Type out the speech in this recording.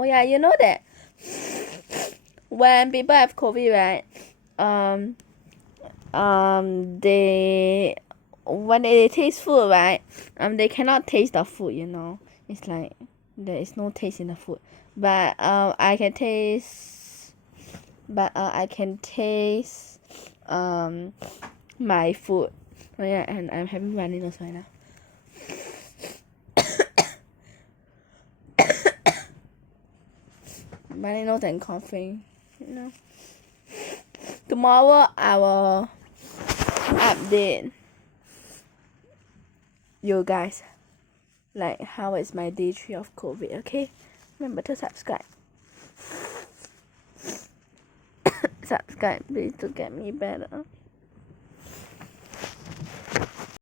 Oh yeah, you know that when people have COVID, right? They when they taste food, right? They cannot taste the food. You know, it's like there is no taste in the food. But I can taste. But I can taste my food. Oh yeah, and I'm having runny nose right now. Runny nose and coughing. You know. Tomorrow I will update you guys like how is my day 3 of COVID. Okay, remember to subscribe. Subscribe please to get me better.